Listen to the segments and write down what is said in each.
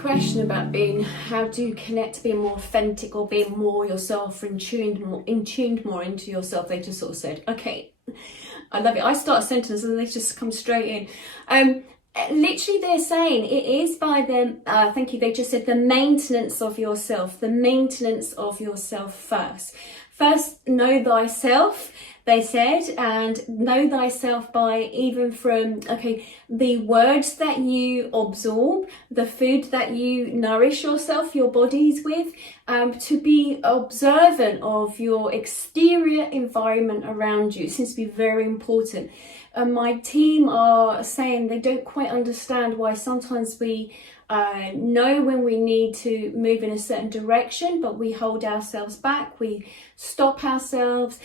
question about being, how do you connect to being more authentic or being more yourself and tuned more into yourself. They just sort of said, okay, I love it. I start a sentence and they just come straight in. Literally they're saying it is by the, thank you, they just said the maintenance of yourself, first. First, know thyself, they said, and know thyself by even from, okay, the words that you absorb, the food that you nourish yourself, your bodies with, to be observant of your exterior environment around you. It seems to be very important. My team are saying they don't quite understand why sometimes we know when we need to move in a certain direction, but we hold ourselves back, we stop ourselves.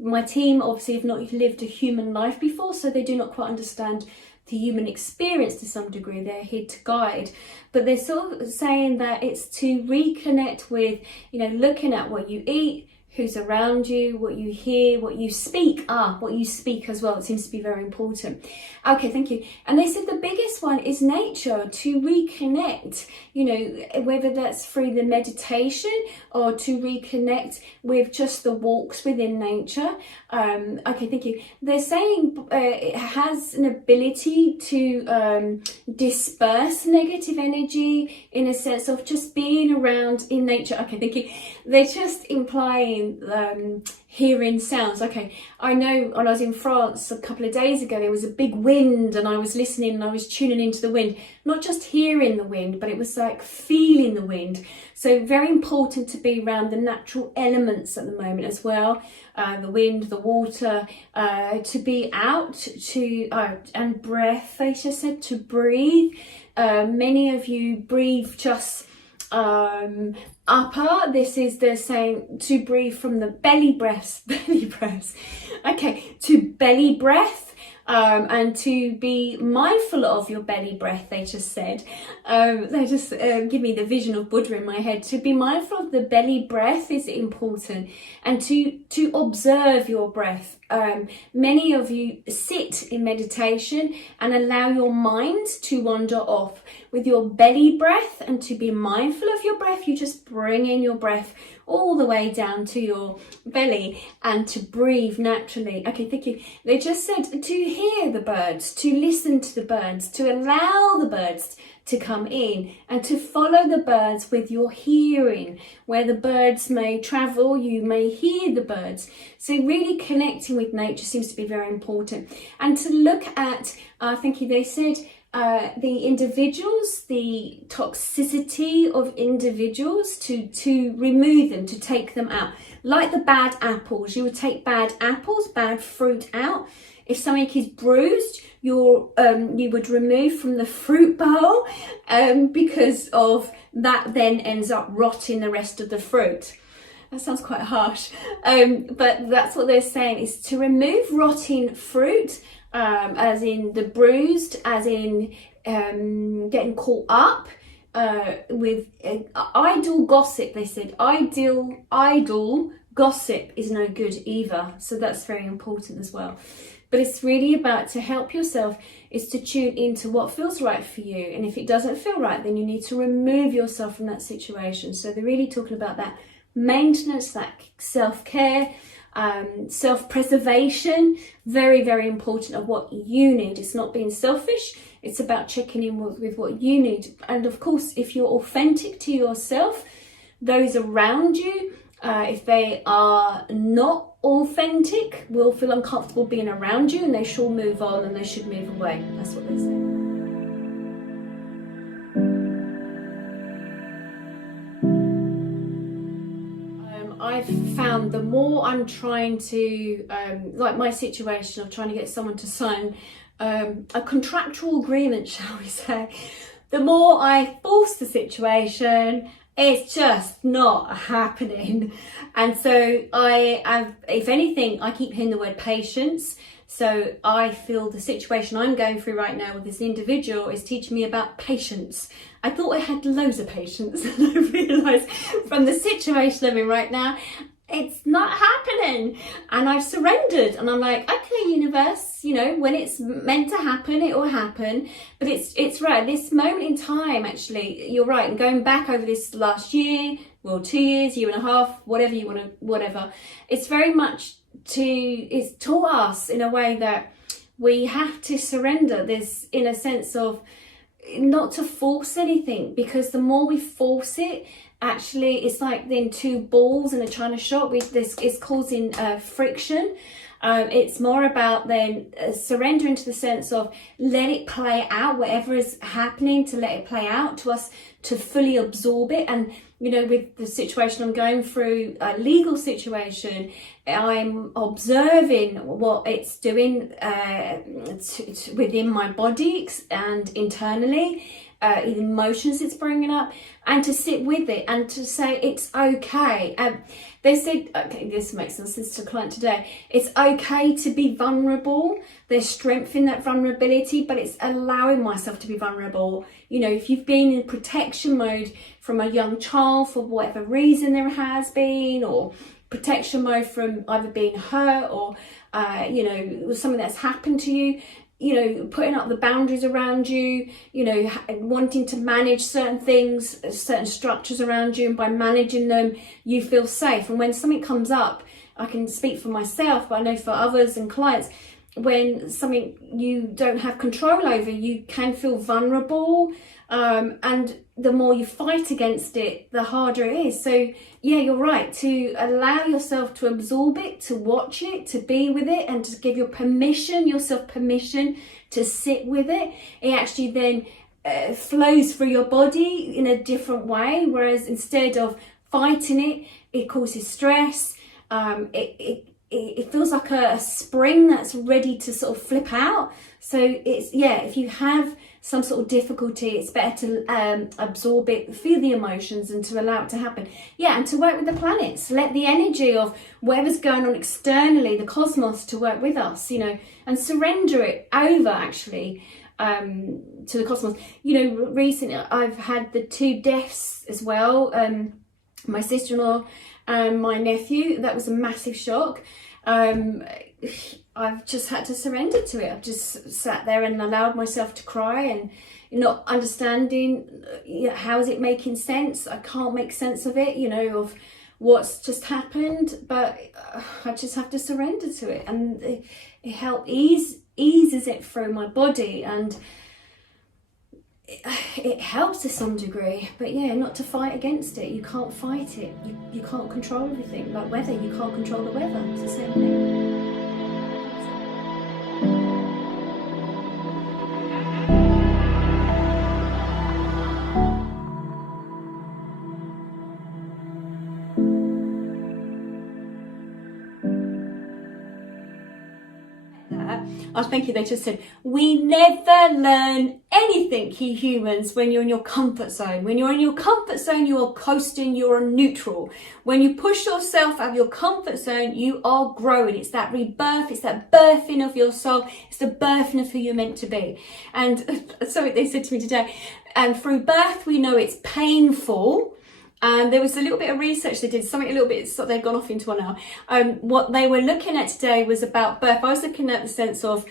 My team obviously have not lived a human life before, so they do not quite understand the human experience to some degree. They're here to guide, but they're sort of saying that it's to reconnect with, you know, looking at what you eat, who's around you, what you hear, what you speak. What you speak as well. It seems to be very important. Okay, thank you. And they said the biggest one is nature, to reconnect, you know, whether that's through the meditation or to reconnect with just the walks within nature. Okay, thank you. They're saying it has an ability to disperse negative energy in a sense of just being around in nature. Okay, thank you. They're just implying hearing sounds. Okay, I know when I was in France a couple of days ago, there was a big wind and I was listening and I was tuning into the wind, not just hearing the wind, but it was like feeling the wind. So very important to be around the natural elements at the moment as well, the wind, the water, to be out, to and breath, they just said, to breathe. Many of you breathe just upper. This is, they're saying to breathe from the belly breath, okay, to belly breath, and to be mindful of your belly breath, they just said. They just give me the vision of Buddha in my head. To be mindful of the belly breath is important, and to observe your breath. Many of you sit in meditation and allow your mind to wander off. With your belly breath, and to be mindful of your breath, you just bring in your breath all the way down to your belly and to breathe naturally. Okay, thank you. They just said to hear the birds, to listen to the birds, to allow the birds to come in and to follow the birds with your hearing. Where the birds may travel, you may hear the birds. So really connecting with nature seems to be very important. And to look at, thank you, they said, the individuals, the toxicity of individuals, to remove them, to take them out. Like the bad apples, you would take bad apples, bad fruit out. If something is bruised, you would remove from the fruit bowl, because of that then ends up rotting the rest of the fruit. That sounds quite harsh, but that's what they're saying, is to remove rotting fruit, as in the bruised, as in getting caught up with idle gossip. They said idle gossip is no good either, so that's very important as well. But it's really about, to help yourself, is to tune into what feels right for you, and if it doesn't feel right, then you need to remove yourself from that situation. So they're really talking about that maintenance, that self-care, self-preservation, very, very important, of what you need. It's not being selfish, it's about checking in with what you need. And of course, if you're authentic to yourself, those around you, if they are not authentic, will feel uncomfortable being around you, and they should move on and they should move away. That's what they're saying. I've found the more I'm trying to, like my situation of trying to get someone to sign a contractual agreement, shall we say, the more I force the situation, it's just not happening. And so if anything, I keep hearing the word patience. So I feel the situation I'm going through right now with this individual is teaching me about patience. I thought I had loads of patience, and I realised from the situation I'm in right now, it's not happening, and I've surrendered, and I'm like, okay, universe, you know, when it's meant to happen, it will happen. But it's right, this moment in time, actually, you're right, and going back over this last year, well, 2 years, year and a half, whatever you want to, whatever, it's very much it's taught us in a way that we have to surrender. There's, in a sense of, not to force anything, because the more we force it, actually it's like then two balls in a china shop. This is causing friction. It's more about then surrendering to the sense of let it play out, whatever is happening, to let it play out, to us to fully absorb it. And you know, with the situation I'm going through, a legal situation, I'm observing what it's doing within my body and internally, emotions it's bringing up, and to sit with it and to say it's okay. They said, okay, this makes some sense to a client today, it's okay to be vulnerable. There's strength in that vulnerability, but it's allowing myself to be vulnerable. You know, if you've been in protection mode from a young child for whatever reason there has been, or protection mode from either being hurt or you know, something that's happened to you, you know, putting up the boundaries around you, you know, wanting to manage certain things, certain structures around you, and by managing them you feel safe. And when something comes up, I can speak for myself, but I know for others and clients, when something you don't have control over, you can feel vulnerable, and the more you fight against it, the harder it is. So yeah, you're right, to allow yourself to absorb it, to watch it, to be with it, and to give yourself permission to sit with it. It actually then flows through your body in a different way, whereas instead of fighting it, it causes stress. It feels like a spring that's ready to sort of flip out. So it's, yeah, if you have some sort of difficulty, it's better to absorb it, feel the emotions, and to allow it to happen. Yeah, and to work with the planets. Let the energy of whatever's going on externally, the cosmos, to work with us, you know, and surrender it over, actually, to the cosmos. You know, recently I've had the 2 deaths as well. My sister-in-law and my nephew. That was a massive shock. I've just had to surrender to it. I've just sat there and allowed myself to cry, and not understanding, you know, how is it making sense. I can't make sense of it, you know, of what's just happened, but I just have to surrender to it, and it helps eases it through my body, and it helps to some degree. But yeah, not to fight against it. You can't fight it. You can't control everything. Like weather, you can't control the weather. It's the same thing. I was thinking, they just said, we never learn anything, you humans, when you're in your comfort zone. When you're in your comfort zone, you are coasting, you're neutral. When you push yourself out of your comfort zone, you are growing. It's that rebirth, it's that birthing of your soul, it's the birthing of who you're meant to be. And so they said to me today, and through birth, we know it's painful. And there was a little bit of research they did, something a little bit, so they've gone off into one now. What they were looking at today was about birth. I was looking at the sense of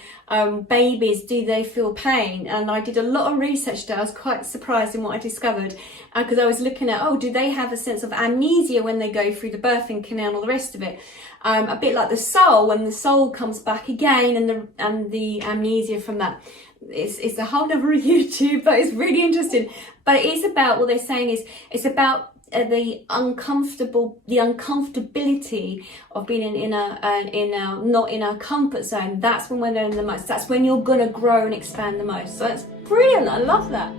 babies, do they feel pain? And I did a lot of research today. I was quite surprised in what I discovered, because I was looking at, do they have a sense of amnesia when they go through the birthing canal and all the rest of it? A bit like the soul, when the soul comes back again, and the amnesia from that. It's a whole other YouTube, but it's really interesting. But it is about, what they're saying is, it's about the uncomfortability of being in a not in our comfort zone. That's when we're learning the most. That's when you're gonna grow and expand the most. So that's brilliant. I love that.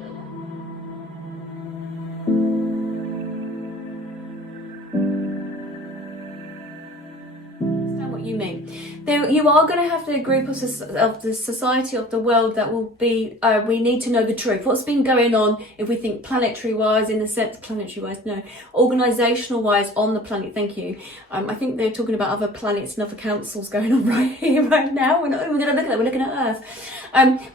Understand what what you mean. You are going to have the group of the society of the world that will be, we need to know the truth. What's been going on, if we think planetary-wise, in the sense, planetary-wise, no, organisational-wise on the planet, thank you. I think they're talking about other planets and other councils going on right here, right now. We're going to look at that, we're looking at Earth.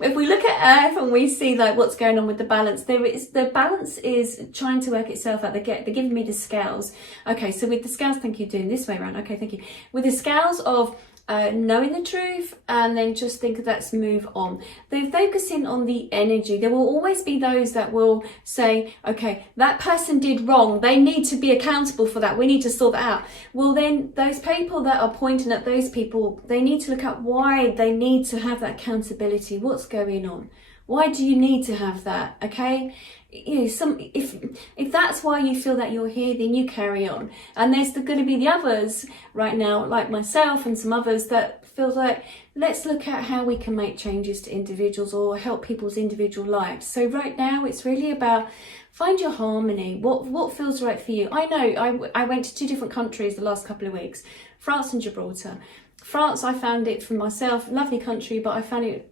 If we look at Earth and we see like what's going on with the balance, the balance is trying to work itself out. They're giving me the scales. Okay, so with the scales, thank you, doing this way around. Okay, thank you. With the scales of knowing the truth, and then just think let's move on. They're focusing on the energy. There will always be those that will say, okay, that person did wrong, they need to be accountable for that, we need to sort that out. Well, then those people that are pointing at those people, they need to look at why they need to have that accountability. What's going on? Why do you need to have that? Okay, you know, if that's why you feel that you're here, then you carry on. And there's going to be the others right now, like myself and some others, that feel like, let's look at how we can make changes to individuals or help people's individual lives. So right now it's really about find your harmony. What feels right for you? I know I went to 2 different countries the last couple of weeks, France and Gibraltar. France, I found it for myself, lovely country, but I found it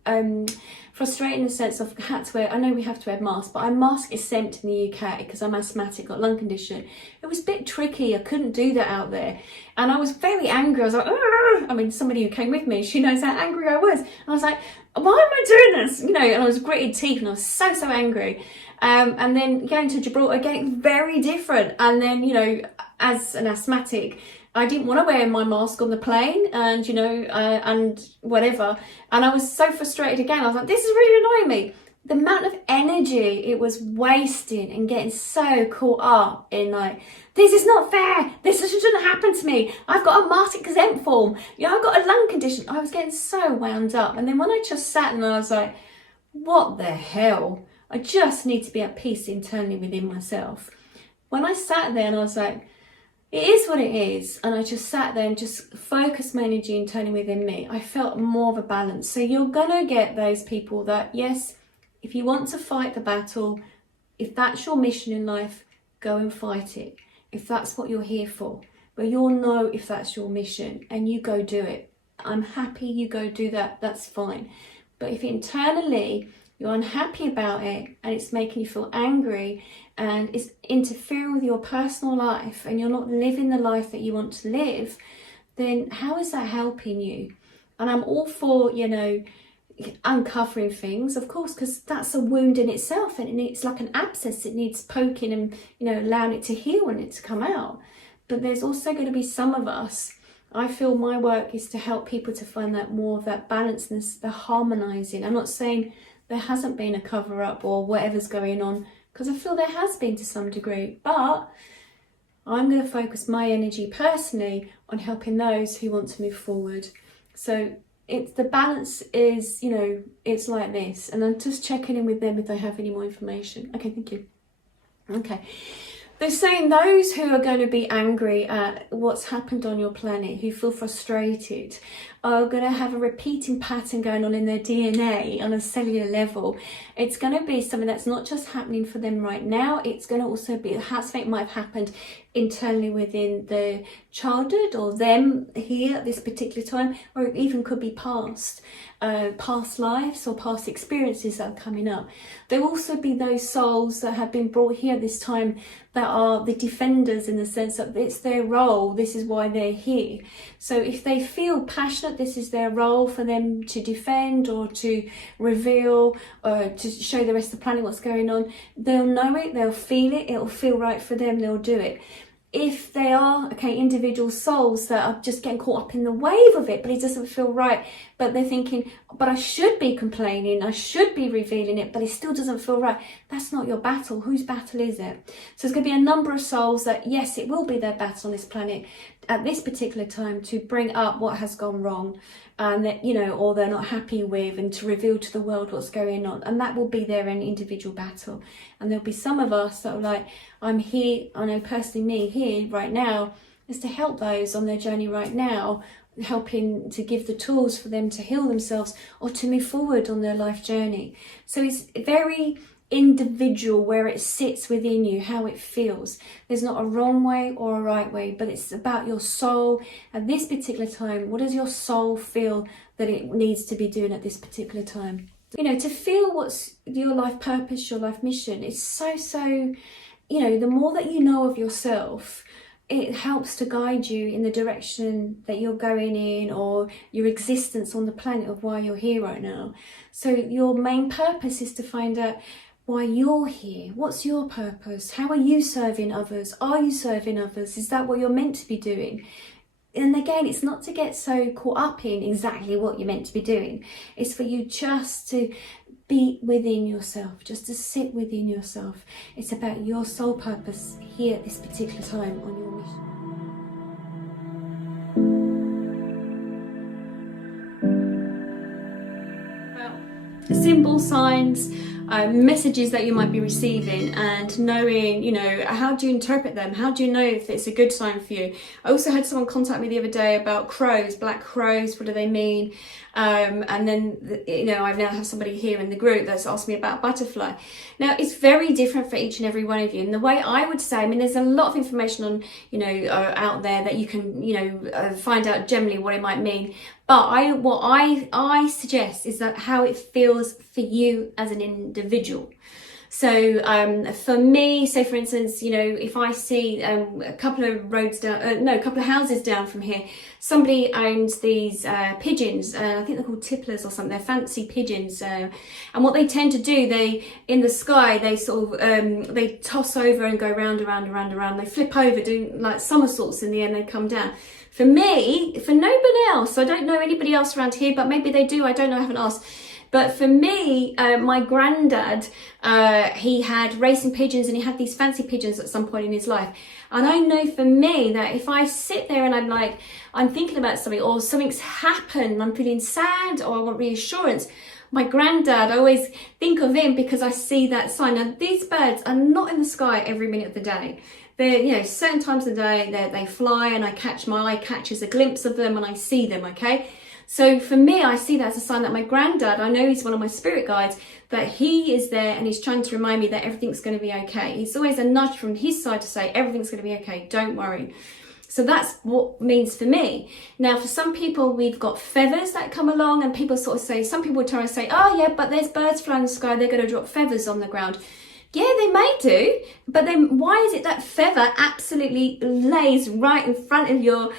frustrating in the sense of had to wear, I know we have to wear masks, but I'm mask exempt in the UK because I'm asthmatic, got lung condition. It was a bit tricky, I couldn't do that out there. And I was very angry, I was like, argh! I mean, somebody who came with me, she knows how angry I was. And I was like, why am I doing this? You know, and I was gritted teeth and I was so angry. And then going to Gibraltar, getting very different. And then, you know, as an asthmatic, I didn't want to wear my mask on the plane, and, you know, and whatever. And I was so frustrated again. I was like, this is really annoying me. The amount of energy it was wasting and getting so caught up in like, this is not fair. This shouldn't happen to me. I've got a mask exempt form. You know, I've got a lung condition. I was getting so wound up. And then when I just sat and I was like, what the hell? I just need to be at peace internally within myself. When I sat there and I was like, it is what it is, and I just sat there and just focused my energy internally within me, I felt more of a balance. So you're gonna get those people that, yes, if you want to fight the battle, if that's your mission in life, go and fight it. If that's what you're here for, but you'll know if that's your mission and you go do it. I'm happy you go do that, that's fine. But if internally you're unhappy about it and it's making you feel angry and it's interfering with your personal life and you're not living the life that you want to live, then how is that helping you? And I'm all for, you know, uncovering things, of course, because that's a wound in itself, and it's like an abscess, it needs poking and, you know, allowing it to heal and it to come out. But there's also going to be some of us, I feel my work is to help people to find that more of that balanceness, the harmonizing. I'm not saying there hasn't been a cover up or whatever's going on, because I feel there has been to some degree, but I'm going to focus my energy personally on helping those who want to move forward. So it's the balance is, you know, it's like this, and I'm just checking in with them if they have any more information. Okay, thank you. Okay. They're saying those who are going to be angry at what's happened on your planet, who feel frustrated, are going to have a repeating pattern going on in their DNA on a cellular level. It's going to be something that's not just happening for them right now, it's going to also be something might have happened internally within the childhood or them here at this particular time, or it even could be past lives or past experiences that are coming up. There will also be those souls that have been brought here this time that are the defenders, in the sense that it's their role, this is why they're here. So if they feel passionate, this is their role for them to defend or to reveal or to show the rest of the planet what's going on, they'll know it, they'll feel it, it'll feel right for them, they'll do it. If they are, okay, individual souls that are just getting caught up in the wave of it, but it doesn't feel right, but they're thinking, but I should be complaining, I should be revealing it, but it still doesn't feel right. That's not your battle. Whose battle is it? So there's going to be a number of souls that, yes, it will be their battle on this planet at this particular time to bring up what has gone wrong and that, you know, or they're not happy with, and to reveal to the world what's going on. And that will be their own individual battle. And there'll be some of us that are like, I'm here, I know personally me here right now, is to help those on their journey right now, helping to give the tools for them to heal themselves or to move forward on their life journey. So it's very individual, where it sits within you, how it feels. There's not a wrong way or a right way, but it's about your soul at this particular time. What does your soul feel that it needs to be doing at this particular time? You know, to feel what's your life purpose, your life mission, it's so, you know, the more that you know of yourself, it helps to guide you in the direction that you're going in, or your existence on the planet of why you're here right now. So your main purpose is to find out why you're here. What's your purpose? How are you serving others? Are you serving others? Is that what you're meant to be doing? And again, it's not to get so caught up in exactly what you're meant to be doing. It's for you just to be within yourself, just to sit within yourself. It's about your soul purpose here at this particular time on your mission. Well, symbol signs, messages that you might be receiving, and knowing, you know, how do you interpret them? How do you know if it's a good sign for you? I also had someone contact me the other day about crows, black crows. What do they mean? And then, you know, I've now have somebody here in the group that's asked me about butterfly. Now, it's very different for each and every one of you. And the way I would say, I mean, there's a lot of information on, you know, out there that you can, you know, find out generally what it might mean. But what I suggest is that how it feels for you as an individual. So for me, say for instance, you know, if I see a couple of roads down, a couple of houses down from here, somebody owns these pigeons. I think they're called tipplers or something. They're fancy pigeons. And what they tend to do, in the sky, they sort of, they toss over and go round, around, around, around. They flip over, doing like somersaults in the air, and they come down. For me, for nobody else, I don't know anybody else around here, but maybe they do, I don't know, I haven't asked. But for me, my granddad, he had racing pigeons, and he had these fancy pigeons at some point in his life. And I know for me that if I sit there and I'm thinking about something, or something's happened, I'm feeling sad, or I want reassurance, my granddad, I always think of him because I see that sign. Now, these birds are not in the sky every minute of the day. They're, you know, certain times of the day they fly, and my eye catches a glimpse of them and I see them, okay? So for me, I see that as a sign that my granddad, I know he's one of my spirit guides, that he is there and he's trying to remind me that everything's going to be okay. It's always a nudge from his side to say, everything's going to be okay, don't worry. So that's what it means for me. Now, for some people, we've got feathers that come along, and people sort of say, some people would try and say, oh yeah, but there's birds flying in the sky, they're going to drop feathers on the ground. Yeah, they may do, but then why is it that feather absolutely lays right in front of your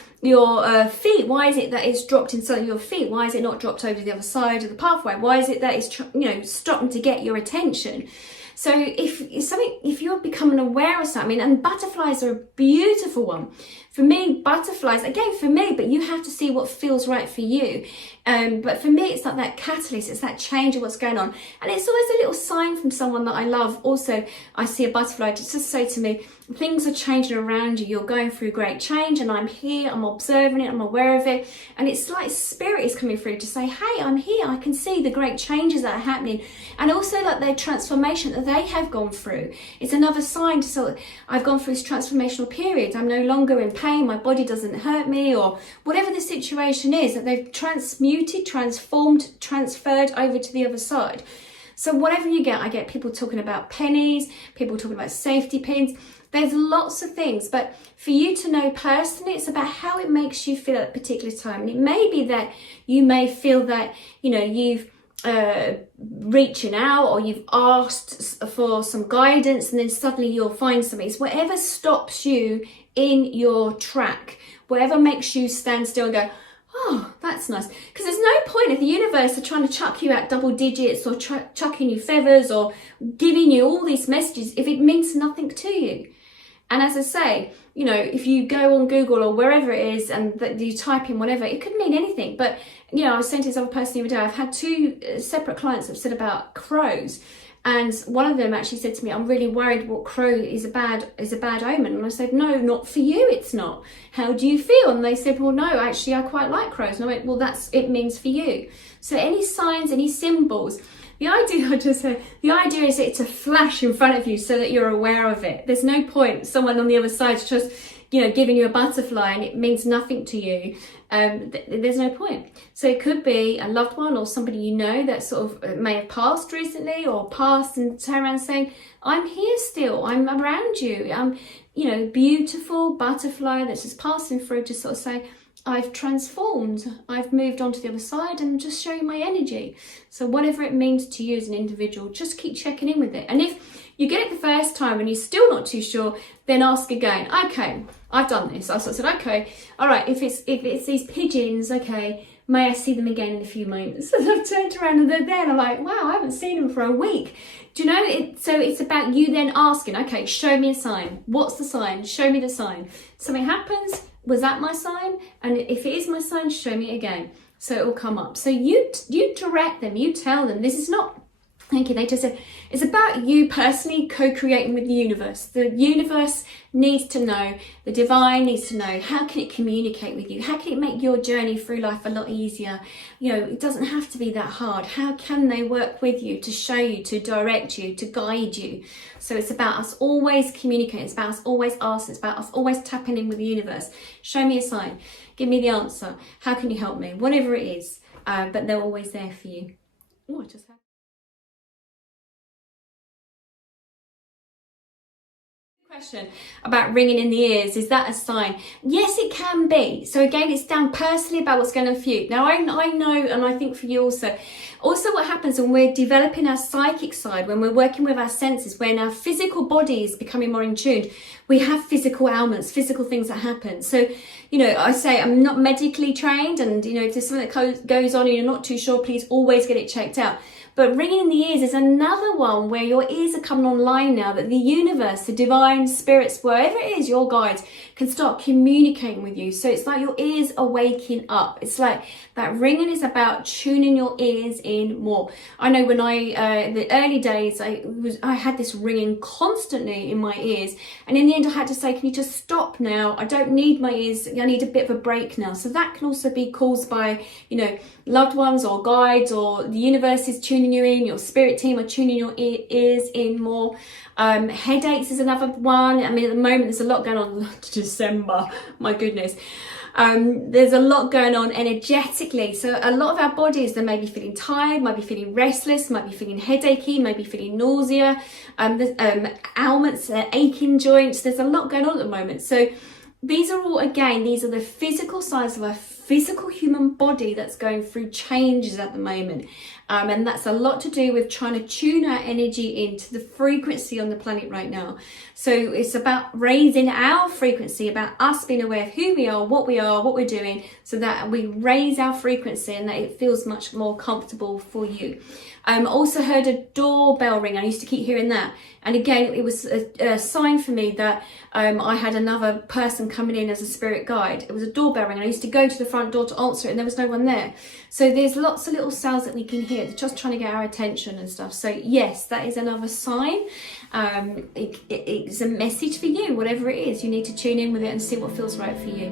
feet? Why is it that it's dropped inside of your feet? Why is it not dropped over the other side of the pathway? Why is it that it's, you know, stopping to get your attention? So if you're becoming aware of something, and butterflies are a beautiful one. For me, butterflies, again for me, but you have to see what feels right for you. But for me, it's like that catalyst, it's that change of what's going on. And it's always a little sign from someone that I love. Also, I see a butterfly just to say to me, things are changing around you, you're going through great change, and I'm here, I'm observing it, I'm aware of it. And it's like spirit is coming through to say, hey, I'm here, I can see the great changes that are happening. And also like their transformation that they have gone through. It's another sign to sort of, I've gone through this transformational period, I'm no longer in pain, my body doesn't hurt me, or whatever the situation is, that they've transmuted, transformed, transferred over to the other side. So whatever you get, I get people talking about pennies, people talking about safety pins. There's lots of things, but for you to know personally, it's about how it makes you feel at a particular time. And it may be that you may feel that, you know, you've reaching out, or you've asked for some guidance, and then suddenly you'll find something. It's whatever stops you in your track, whatever makes you stand still and go, oh, that's nice. Because there's no point if the universe are trying to chuck you out double digits, or chucking you feathers, or giving you all these messages if it means nothing to you. And as I say, you know, if you go on Google or wherever it is and that you type in whatever, it could mean anything. But, you know, I was saying to this other person the other day, I've had two separate clients that have said about crows. And one of them actually said to me, I'm really worried what crow is a bad omen. And I said, no, not for you, it's not. How do you feel? And they said, well, no, actually, I quite like crows. And I went, well, it means for you. So any signs, any symbols, the idea is it to flash in front of you so that you're aware of it. There's no point someone on the other side just, giving you a butterfly and it means nothing to you, there's no point. So it could be a loved one or somebody you know that sort of may have passed recently or passed and turn around saying, I'm here still, I'm around you, I'm, beautiful butterfly that's just passing through to sort of say, I've transformed, I've moved on to the other side and just showing my energy. So whatever it means to you as an individual, just keep checking in with it. And if you get it the first time and you're still not too sure, then ask again. Okay, I've done this. I sort of said, okay, all right, if it's these pigeons, okay, may I see them again in a few moments? And I've turned around and they're there and I'm like, wow, I haven't seen them for a week. Do you know, so it's about you then asking, okay, show me a sign. What's the sign? Show me the sign. Something happens. Was that my sign? And if it is my sign, show me it again. So it will come up. So you direct them, you tell them. This is not, thank you, they just said, it's about you personally co-creating with the universe. The universe needs to know, the divine needs to know, how can it communicate with you? How can it make your journey through life a lot easier? It doesn't have to be that hard. How can they work with you to show you, to direct you, to guide you? So it's about us always communicating. It's about us always asking. It's about us always tapping in with the universe. Show me a sign. Give me the answer. How can you help me? Whatever it is. But they're always there for you. Oh, I just had question about ringing in the ears. Is that a sign? Yes, it can be. So again, it's down personally about what's going on for you. Now I know, and I think for you also what happens when we're developing our psychic side, when we're working with our senses, when our physical body is becoming more in tune, we have physical ailments, physical things that happen. So I say I'm not medically trained, and if there's something that goes on and you're not too sure, please always get it checked out. But ringing in the ears is another one where your ears are coming online now, that the universe, the divine spirits, wherever it is, your guides, can start communicating with you. So it's like your ears are waking up. It's like that ringing is about tuning your ears in more. I know when in the early days, I had this ringing constantly in my ears. And in the end, I had to say, can you just stop now? I don't need my ears. I need a bit of a break now. So that can also be caused by, loved ones or guides, or the universe is tuning you in, your spirit team are tuning your ears in more. Headaches is another one. I mean, at the moment, there's a lot going on. December, my goodness. There's a lot going on energetically. So a lot of our bodies, they may be feeling tired, might be feeling restless, might be feeling headachy, might be feeling nausea, there's ailments, aching joints. There's a lot going on at the moment. So these are all, again, these are the physical sides of our physical human body that's going through changes at the moment. And that's a lot to do with trying to tune our energy into the frequency on the planet right now. So it's about raising our frequency, about us being aware of who we are, what we're doing, so that we raise our frequency and that it feels much more comfortable for you. Also heard a doorbell ring. I used to keep hearing that. And again, it was a sign for me that I had another person coming in as a spirit guide. It was a doorbell ring. I used to go to the front door to answer it and there was no one there. So there's lots of little sounds that we can hear. They're just trying to get our attention and stuff. So yes, that is another sign. It's a message for you, whatever it is. You need to tune in with it and see what feels right for you.